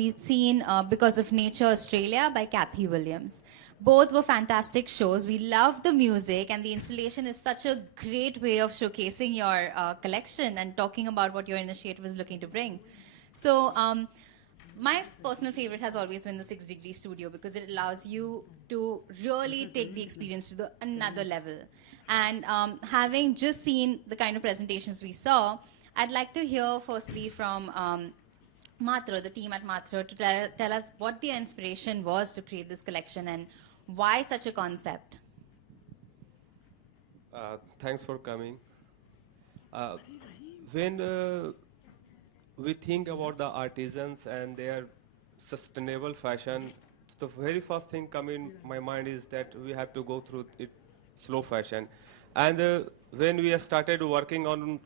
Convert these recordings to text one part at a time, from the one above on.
we've seen Because of Nature Australia by Kathy Williams. Both were fantastic shows. We love the music, and the installation is such a great way of showcasing your collection and talking about what your initiative is looking to bring. So, my personal favorite has always been the 6 Degree Studio because it allows you to really take the experience to another level. And having just seen the kind of presentations we saw, I'd like to hear firstly from Matra, the team at Matra, to tell us what the inspiration was to create this collection and why such a concept. Thanks for coming. When we think about the artisans and their sustainable fashion, the very first thing come in my mind is that we have to go through it slow fashion. And when we started working on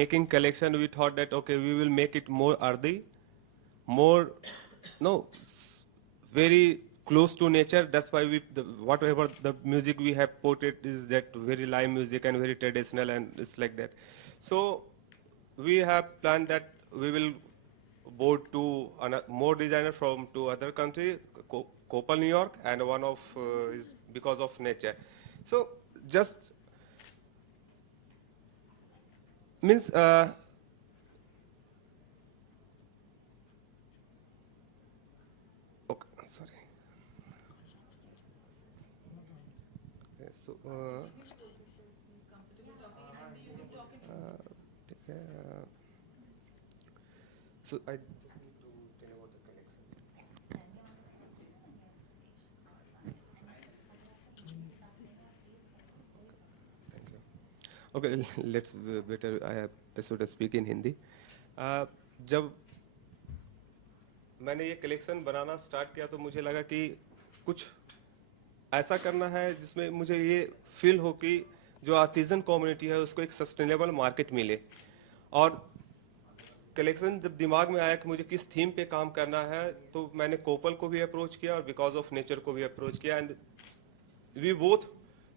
making collection, we thought that okay, we will make it more earthy, more very close to nature. That's why whatever the music we have put it is that very live music and very traditional, and it's like that. So we have planned that we will board to more designers from two other countries, Copal, New York, and one of is Because of Nature. So just means okay, sorry. Okay, so so I need to tell about the collection. Thank you. Okay, let's better. I should speak in Hindi. जब मैंने ये collection बनाना start किया तो मुझे लगा कि कुछ ऐसा करना है जिसमें मुझे ये फील हो कि जो आर्टिजन कम्युनिटी है उसको एक सस्टेनेबल मार्केट मिले। और कलेक्शन जब दिमाग में आया कि मुझे किस थीम पे काम करना है तो मैंने कोपल को भी अप्रोच किया और बिकॉज ऑफ नेचर को भी अप्रोच किया, and we both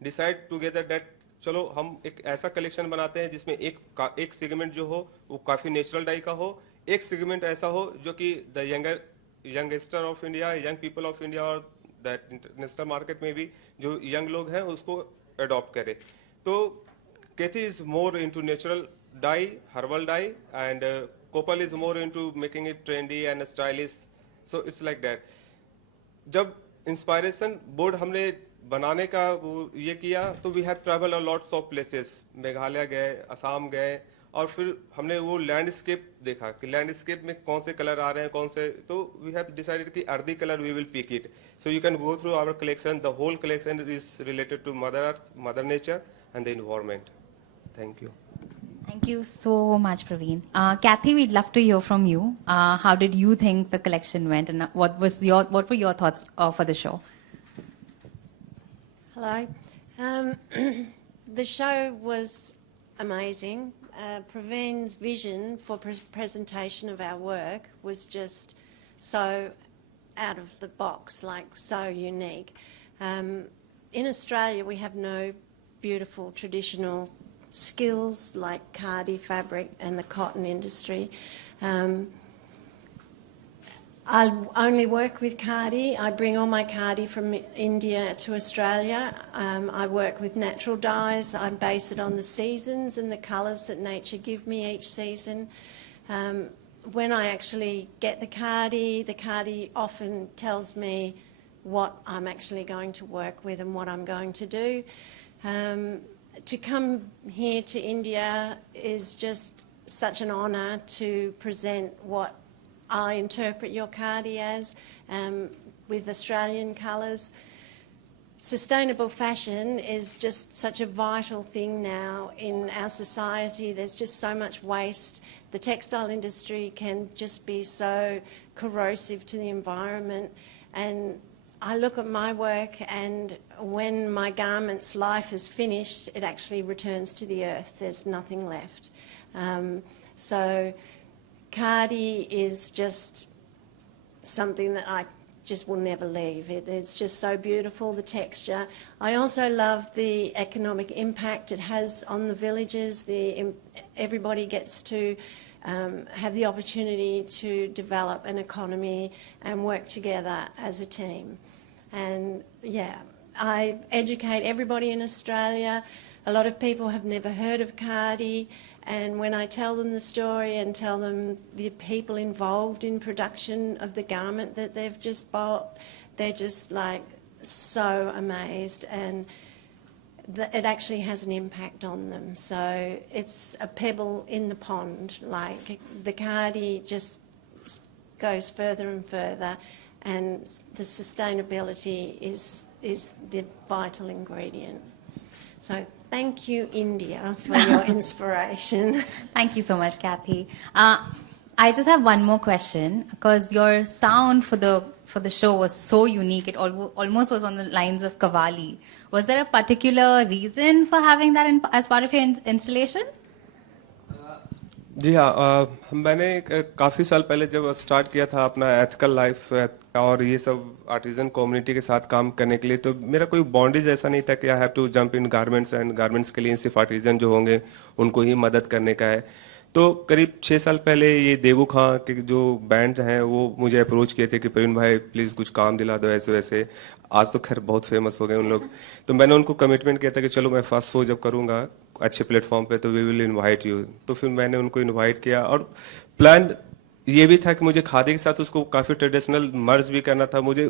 decide together that चलो हम एक ऐसा कलेक्शन बनाते हैं जिसमें एक सेगमेंट जो हो वो काफ़ी नेचुरल डाई का हो, एक सेगमेंट ऐसा हो जो कि the youngster of India, young people of India और दैट इंटरनेशनल मार्केट में भी जो यंग लोग हैं उसको अडॉप्ट करे। तो Kathy is more into natural dye, herbal dye, and Copal is more into making it trendy and stylish. So it's like that. जब इंस्पायरेशन बोर्ड हमने बनाने का वो ये किया तो we have travel a lots of places, Meghalaya गए, असम गए, और फिर हमने वो लैंडस्केप देखा कि लैंडस्केप में कौन से कलर आ रहे हैं, कौन से, तो वी हैव डिसाइडेड कि earthy colour we will pick it. So you can go through our collection, the whole collection is related to mother earth, mother nature and the environment. Thank you. Thank you so much, Praveen. Kathy, we'd love to hear from you. How did you think the collection went, and what were your thoughts for the show? Hello. The show was amazing. Praveen's vision for presentation of our work was just so out of the box, like so unique. In Australia, we have no beautiful traditional skills like khadi fabric and the cotton industry. I only work with khadi. I bring all my khadi from India to Australia. I work with natural dyes. I base it on the seasons and the colours that nature give me each season. When I actually get the khadi often tells me what I'm actually going to work with and what I'm going to do. To come here to India is just such an honour to present what I interpret your khadi as, with Australian colours. Sustainable fashion is just such a vital thing now in our society. There's just so much waste. The textile industry can just be so corrosive to the environment, and I look at my work, and when my garment's life is finished, it actually returns to the earth. There's nothing left. So khadi is just something that I just will never leave. It's just so beautiful, the texture. I also love the economic impact it has on the villages. Everybody gets to have the opportunity to develop an economy and work together as a team. And yeah, I educate everybody in Australia. A lot of people have never heard of Khadi, and when I tell them the story and tell them the people involved in production of the garment that they've just bought, they're just like so amazed, and it actually has an impact on them. So it's a pebble in the pond. Like the Khadi just goes further and further, and the sustainability is the vital ingredient. So thank you, India, for your inspiration. Thank you so much, Kathy. I just have one more question, because your sound for the show was so unique. It almost was on the lines of Qawwali. Was there a particular reason for having that as part of your installation? जी हाँ, मैंने काफ़ी साल पहले जब start किया था अपना ethical life और ये सब आर्टिजन कम्युनिटी के साथ काम करने के लिए, तो मेरा कोई बॉन्डेज ऐसा नहीं था कि I have to jump in garments, and garments के लिए सिर्फ आर्टिजन जो होंगे उनको ही मदद करने का है। तो करीब 6 साल पहले ये देवू खां के जो बैंड हैं वो मुझे अप्रोच किए थे कि प्रवीण भाई प्लीज़ कुछ काम दिला दो ऐसे वैसे। आज तो खैर बहुत फेमस हो गए उन लोग। तो मैंने उनको कमिटमेंट किया था कि चलो मैं फर्स्ट शो जब करूँगा अच्छे प्लेटफॉर्म पे तो वी विल इनवाइट यू। तो फिर मैंने उनको इनवाइट किया, और प्लान ये भी था कि मुझे खादी के साथ उसको काफ़ी ट्रेडिशनल मर्ज भी करना था। मुझे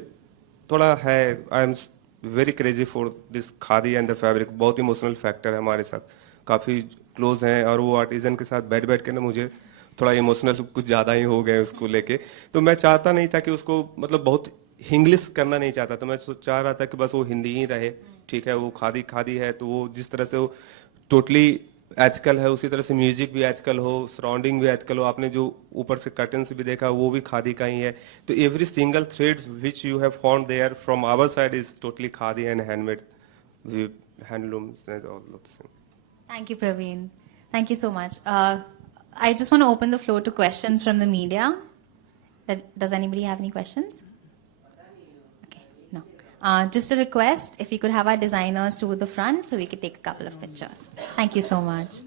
थोड़ा है, I am very crazy for this khadi and the fabric. बहुत इमोशनल फैक्टर है हमारे साथ, काफ़ी क्लोज हैं, और वो आर्टिजन के साथ बैठ के ना मुझे थोड़ा इमोशनल कुछ ज़्यादा ही हो गए उसको लेके। तो मैं चाहता नहीं था कि उसको मतलब बहुत इंग्लिश करना नहीं चाहता था। मैं चाह रहा था कि बस वो हिंदी ही रहे। ठीक है, वो खादी है तो वो जिस तरह से वो टोटली एथिकल है, उसी तरह से म्यूजिक भी एथिकल हो, सराउंडिंग भी एथिकल हो। आपने जो ऊपर से कर्टन्स भी देखा वो भी खादी का ही है। तो every single threads which you have found there from our side is totally khadi and handmade handlooms and all of this. Thank you, Praveen. Thank you so much. I just want to open the floor to questions from the media. Does anybody have any questions? Okay, no. Just a request, if you could have our designers to the front so we could take a couple of pictures. Thank you so much.